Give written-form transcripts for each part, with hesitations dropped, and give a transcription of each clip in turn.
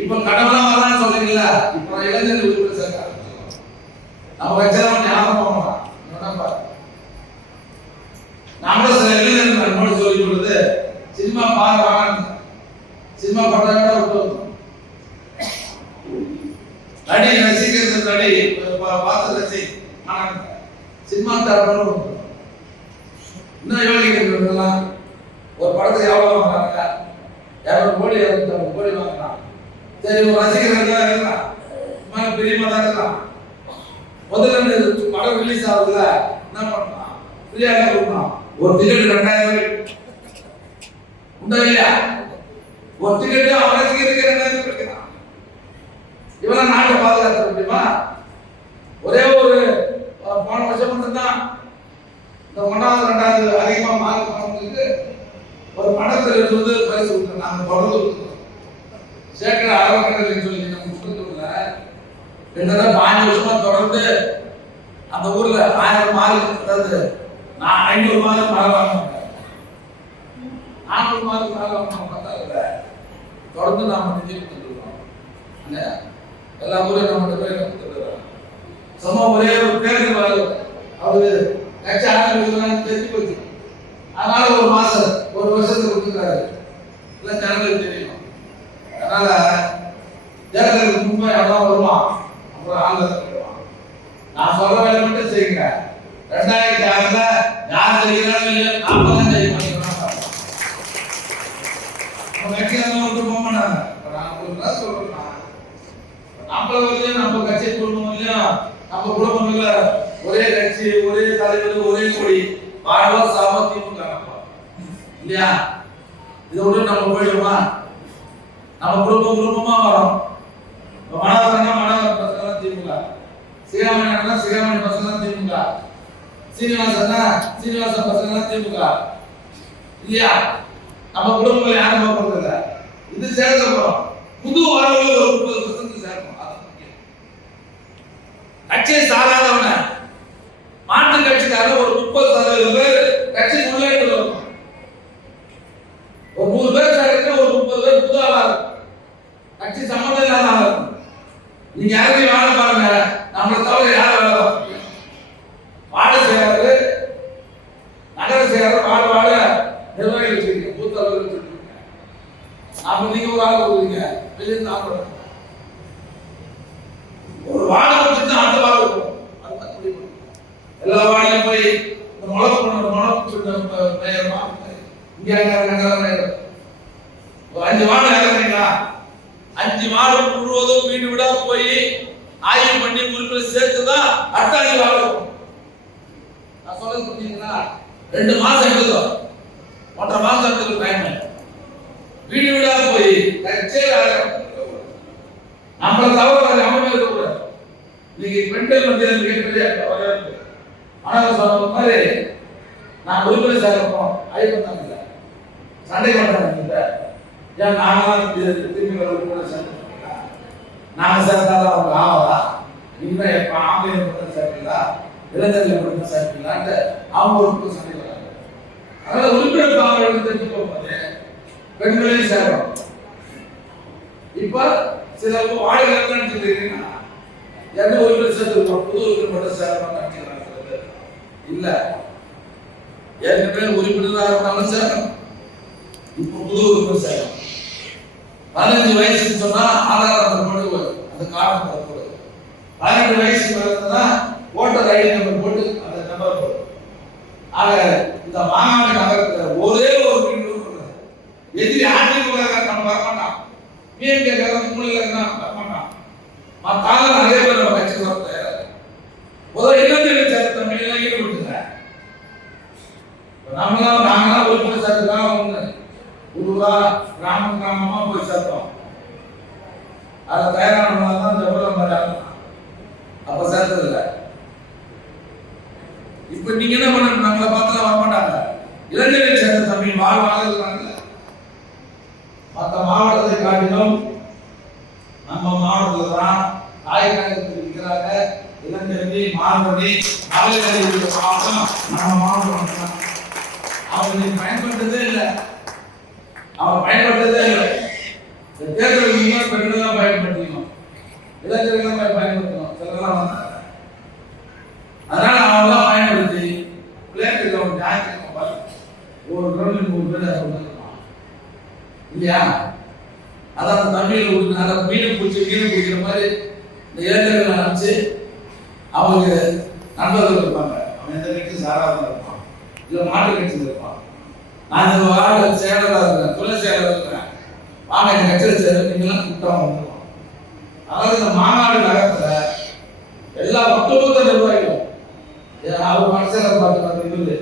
இப்ப கடவுளா வரலாம்னு சொல்றீங்கல்ல, இப்ப இளைஞர் உறுப்பினர் சேர்க்க நம்ம வச்சதான் ஞாபகம் போகலாம். நம்மளும் சில இளைஞர்கள் நம்மளோட சொல்லி கொடுத்து சினிமா பார்க்க சினிமா படம் விட்டு நடி ரசிக்கிறது நடி பார்த்து ரசி சினிமா தரப்படும். இன்னும் யோசிக்கிறதுலாம் ஒரு படத்துக்கு எவ்வளவு வாங்குறாங்க, 200 கோடி 250 கோடி வாங்குறான். சரி, ஒரு ரசிகர்கள் இருக்கலாம், பிரியமா தான் இருக்கலாம். முதல்ல படம் ரிலீஸ் ஆகுதுல என்ன பண்ணலாம், ஃப்ரீயா கொடுக்கணும். ஒரு டிக்கெட் 2000 உண்டா இல்லையா? ஒரு டிக்கெட் அவன் ரசிகருக்கு 2000 கிடைக்கிறான். இவெல்லாம் நாட்டை பாதுகாக்க முடியுமா? ஒரே ஒரு போன வருஷம் மட்டும்தான் இந்த 1வது 2வது அதிகமா மார்க் பண்ணவங்களுக்கு ஒரு படத்தில் இருந்து பரிசு கொடுத்தோம். நாங்கள் தொடர்ந்து கொடுத்தோம். சேகர அரவக்கடல் சொல்லி நம்ம கொடுத்தோம்ல, 5 வருஷமா தொடர்ந்து அந்த ஊர்ல 1000 மார்க், அதாவது 500 மார்க் மேல வாங்கினோம், 400 மார்க் மேல வாங்கினோம். பத்தாதுல தொடர்ந்து நாம நிதி கொடுத்துருக்கோம். எல்லா ஊரையும் நம்ம போய் கொடுத்துருக்கோம். சும்மா ஒரே ஒரு தேர்தல் வருது, அவரு கட்சி ஆரம்பிக்கலாம் தெரிஞ்சு போச்சு. அதனால ஒரு மாசம் ஒரு வருஷத்துக்கு கொடுத்துருக்காரு. இல்லை ஜனங்களுக்கு தெரியும். அதனால தேர்தலுக்கு முன்பே எல்லாம் வருவான், அப்புறம் ஆளுநர் வருவான். நான் சொல்ற வேலை மட்டும் செய்யுங்க. 2006 யார் செய்கிறாலும் இல்லையா, நாம தான் செய்யணும். கட்சியெல்லாம் விட்டு போக மாட்டாங்க. நான் உங்களுக்கு சொல்றேன், நம்மள வந்து நம்ம கட்சி குடும்பம் இல்லையா, நம்ம குடும்பம் இல்ல, ஒரே கட்சி ஒரே தலைவர் ஒரே கொடி வாழ்வா சாமர்த்தியம் இல்லையா? இதை விட நம்ம போயிடுமா? நம்ம குடும்பமா வரோம். மனோகரனா மனோகர் பசங்க திமுக, சிகாமணி சிகாமணி பசங்க திமுக, சீனிவாசனா சீனிவாசன் பசங்க திமுக இல்லையா? நம்ம குடும்பங்கள் யாரும் போறது இல்லை. இது சேர்க்க போறோம். புது வரவு ஒரு 30% சேர்க்கணும். கட்சியை சாராதவன மாற்று கட்சிக்கார ஒரு 30% பேர் கட்சி முன்னேற்றம் வரும். ஒரு 100 பேர் சேர்க்க ஒரு 30 பேர் புது ஆளா கட்சி சம்மந்தம் இல்லாத ஆளா. நீங்க யாரையும் வாழ பாருங்க, நம்மளை தவிர யாரும் வாழ செய்யறாரு, நகர செய்யறாரு, வாழ நிர்வாகிகள் வச்சிருக்கீங்க, பூத்த அளவில் வச்சிருக்கீங்க. நாம நீங்க ஒரு ஆள் கொடுக்குறீங்க, வெளியே நான் ஒரு வாழ வச்சுட்டு அடுத்த வாழ இருக்கும். எல்லா வாழையும் போய் இந்த முளப்பு பெயர்மா இங்க 5 வாழை இறங்குறீங்களா? 5 வாழை முழுவதும் வீடு விடா போய் ஆய்வு பண்ணி உறுப்பினர் சேர்த்துதான் அட்டாளி வாழும். நான் சொல்றது புரியுதுங்களா? 2 மாசம் எடுத்தோம், 1.5 மாசம் எடுத்துக்க டைம். வீடு விடா போய் நம்மளை தவிர அமைப்பு இருக்கக்கூடாது. இன்னைக்கு பெண்கள் மத்தியில் மிகப்பெரிய வரவேற்பு. ஆனால் சொன்ன மாதிரி நான் உறுப்பினர் சேர்ப்போம் ஐப்பத்தாங்க சண்டை பண்றாங்க. ஏன் நாங்களாம் திரும்பி உறுப்பினர் சேர்ப்பீங்களா? நாங்க சேர்த்தாலும் அவங்க ஆவதா? நீங்க எப்ப ஆம்பளை உறுப்பினர் சேர்ப்பீங்களா, இளைஞர்கள் உறுப்பினர் சேர்ப்பீங்களான்ட்டு அவங்க உறுப்பினர் சண்டை வராங்க. அதனால உறுப்பினர் பாவங்களுக்கு தெரிஞ்சு போகும்போது பெண்களையும் சேரும். இப்ப சில வாழைகள் நினைச்சுட்டு எந்த உறுப்பினர் சேர்த்து புது உறுப்பினர் மட்டும் சேரணும் இல்ல. ஏற்கனவே உறுப்பினராக இருந்தாலும் சேரணும். இப்ப புது உறுப்பினர் சேரும். 15 வயசுன்னு சொன்னா ஆதார் போட்டு அந்த காரணம் போடு. 18 வயசு மேலா ஓட்டர் ஐடி நம்பர் போட்டு அந்த நம்பர் போடு. ஆக இந்த மாகாண நகரத்தில் ஒரே ஒரு எதிரி அதிமுக நம்ம வரமாட்டான், பிஎம்கே மூலையில இருந்தா வரமாட்டான். மத்தால நிறைய பேர் நம்ம கட்சி வர தயாராக. முதல் இளைஞர்கள் சேர்த்த தமிழ்லாம் ஈடுபட்டுங்க. நாங்களாம் உறுப்பினர் சேர்த்துதான் ஒண்ணு ஊரா கிராமமா போய் சேர்த்தோம். அதை தயாரானவங்க தான் ஜபலம் மாதிரி அப்ப சேர்த்தது இல்லை. இப்ப நீங்க என்ன பண்ண, நம்மளை பார்த்தாலும் வரமாட்டாங்க. இளைஞர்கள் சேர்த்த தமிழ் வாழ்வாக இருக்கிறாங்க. மற்ற மாவட்டத்தை காட்டிலும் நம்ம மாவட்டத்தில் தான் தாய்நாயகத்தில் இருக்கிறாங்க. இளஞ்செல்வி மாணவனி மகளிர் மாவட்டம் நம்ம மாவட்டம். அவங்க பயன்படுத்ததே இல்லை, அவங்க பயன்படுத்ததே இல்லை. தேர்தல் பெண்கள் மீன் கொடுக்குறாங்க, மீன் பிடிக்கிற மாதிரி இந்த இளைஞர்களை நினச்சி அவங்களுக்கு நண்பர்கள் இருப்பாங்க. அவன் எந்த கட்சி சாராதான் இருப்பான், இல்லை மாட்டு கட்சியில் இருப்பான். நான் இந்த வார்டு செயலராக இருக்கிறேன், துணை செயலராக இருக்கிறேன், வாங்க இந்த கட்சியில் சேர நீங்களாம் கூட்டம் வந்துருவோம். அதாவது இந்த மாநாடு நகரத்தில் எல்லா ஒட்டுமொத்த நிர்வாகிகளும் அவர் மட செயலர் பார்த்துக்கிறது,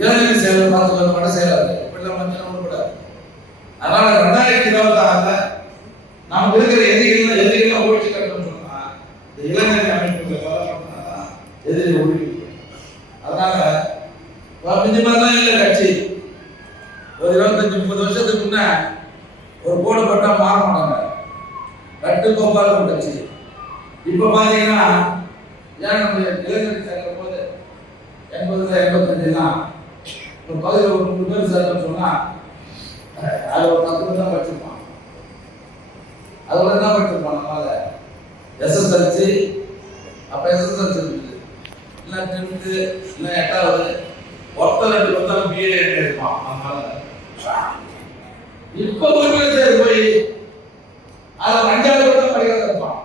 இளைஞர் செயலர் பார்த்துக்கிறது, மட செயலர் இப்படிலாம் மஞ்சள் கூட. அதனால 2026 நாம் இருக்கிற எதிரிகள் ஓடிச்சு கட்டணும்னு சொன்னா இந்த இளைஞர் அமைப்புகளை பலப்படுத்தினாதான் எதிரி ஓடி. அதனால இந்த மாதிரிலாம் இல்லை கட்சி. ஒரு 25-30 வருஷத்துக்கு முன்ன ஒரு கோடு பட்டா மாற மாட்டாங்க, கட்டு கோப்பால் ஒரு கட்சி. இப்ப பாத்தீங்கன்னா ஏன் நம்ம இளைஞர் சேர்க்கிற போது 80-85 ஒரு பகுதியில் ஒரு 3 பேர் சேர்க்கணும்னு சொன்னா அது ஒரு 10 பேர் தான் படிச்சிருப்பான். அதோட என்ன படிச்சிருப்பான்? நம்மளால SSLC, அப்ப SSLC இருக்குது, இல்லை 10th, இல்லை 8வது, ஒருத்தர் 2 பேர் BA இருப்பான். அதனால இப்ப ஒரு போய் அதை 5வது தான் படிக்கிறதா இருப்பான்.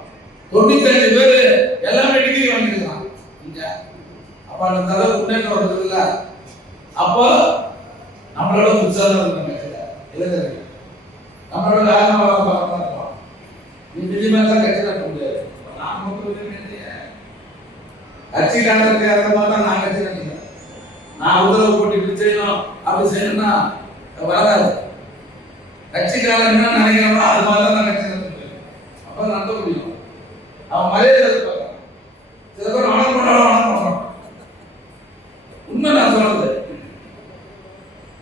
95 பேர் எல்லாமே டிகிரி வாங்கிருக்கான். அப்ப அந்த அளவுக்கு முன்னேற்றம் வருது இல்ல. அப்போ நம்மளோட உற்சாகம் இருக்கும் இளைஞர்கள், நம்மளோட வேகமாக பார்க்கலாம். நிதிமேலாம் கட்சி நடத்த முடியாது. நான் கட்சி நடத்துறதுக்கு அந்த மாதிரி தான் நான் கட்சி நடத்துறேன். நான் உதவி போட்டி இப்படி செய்யணும் அப்படி செய்யணும்னா வராது. கட்சிக்காரன் என்ன நினைக்கிறோம் அது மாதிரி தான் நான் கட்சி நடத்த முடியும். அப்ப நடத்த முடியும். அவன் மரியாதை எதிர்பார்க்கலாம். சில பேர் வணக்கம் பண்ணாலும் உண்மை நான் சொல்றது.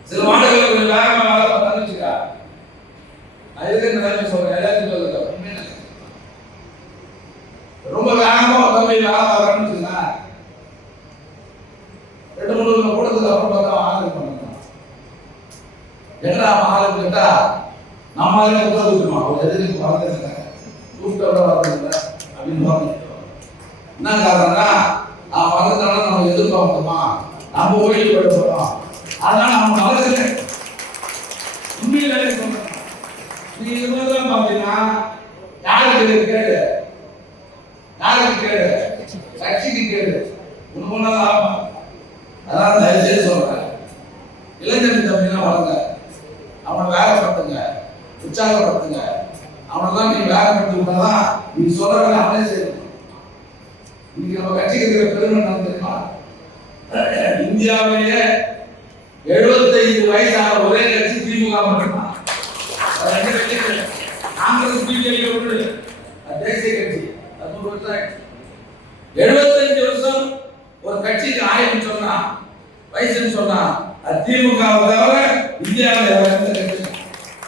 சில மாடுகள் கொஞ்சம் வேகமாக வேலை பார்த்தான்னு வச்சுக்கா, நான் எதுக்கு நிலைமை சொல்றேன், எல்லாத்தையும் சொல்லுங்க. ரொம்ப வேகமா தம்பி வேலை பார்க்கறேன்னு வச்சுக்கா, 2-3 கூடத்துக்கு அப்புறம் பார்த்தா ஆளுக்கு பண்ணலாம். என்னடா ஆளுக்கு கேட்டா நம்ம ஆளுங்க உத்தரவுமா ஒரு எதிர்க்கு வளர்ந்துருக்க கூப்பிட்டோட வளர்ந்துருக்க அப்படின்னு என்ன காரணம்னா அவன் வளர்ந்தாலும் நம்ம எதிர்பார்க்கணுமா, நம்ம ஓய்வு போயிட போறோம். அதனால அவங்க வளர்க்கல. உண்மையிலே சொல்றேன், நீ இதுதான் பாத்தீங்கன்னா யாருக்கு கேடு, யாருக்கு கேடு, கட்சிக்கு கேடு, உனக்கு ஒன்னாதான் ஆகும். அதான் தயவுசெய்து சொல்றேன், இளைஞர் தம்பினா வளர்ங்க, அவனை வேலைப்படுத்துங்க, உற்சாகப்படுத்துங்க. அவனெல்லாம் நீ வேலைப்படுத்தி விட்டாதான் நீ சொல்ற வேலை அவனே செய்யணும். இன்னைக்கு நம்ம கட்சிக்கு இருக்கிற பெருமை என்ன தெரியுமா? இந்தியாவிலேயே 75 வயசான ஒரே கட்சி திமுக மட்டும்தான். காங்கிரஸ் பிஜேபி தேசிய கட்சி 75 வருஷம் ஒரு கட்சிக்கு ஆயுள்னு சொன்னா, வயசுன்னு சொன்னா அது திமுக தவிர இந்தியாவில்